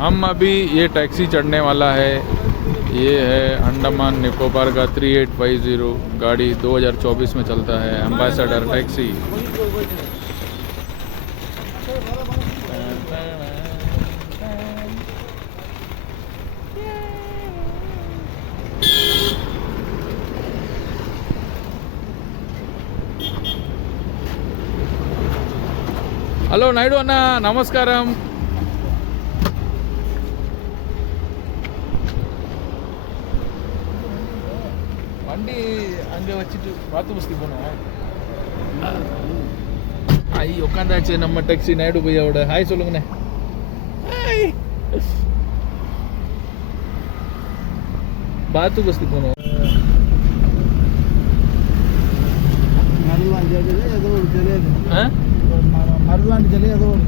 हम अभी ये टैक्सी चढ़ने वाला है। ये है अंडमान निकोबार का 3850 गाड़ी 2024 में चलता है, एम्बेसडर टैक्सी। హలో నాయుడు అన్న, నమస్కారం. வண்டி அங்கே வச்சுட்டு பார்த்து பஸ்தி போனோம். ஐ உட்காந்தாச்சு நம்ம டாக்ஸி நாயுடு பையாவோட. ஹாய் சொல்லுங்கண்ணே. ஹாய். பார்த்து பஸ்தி போனோம். மருதுவாண்டி ஜெயிலே ஏதோ ஒரு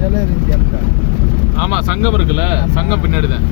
ஜெயிலே இருந்துச்சு. ஆமாம், சங்கம் இருக்குல்ல, சங்கம் பின்னாடி தான்.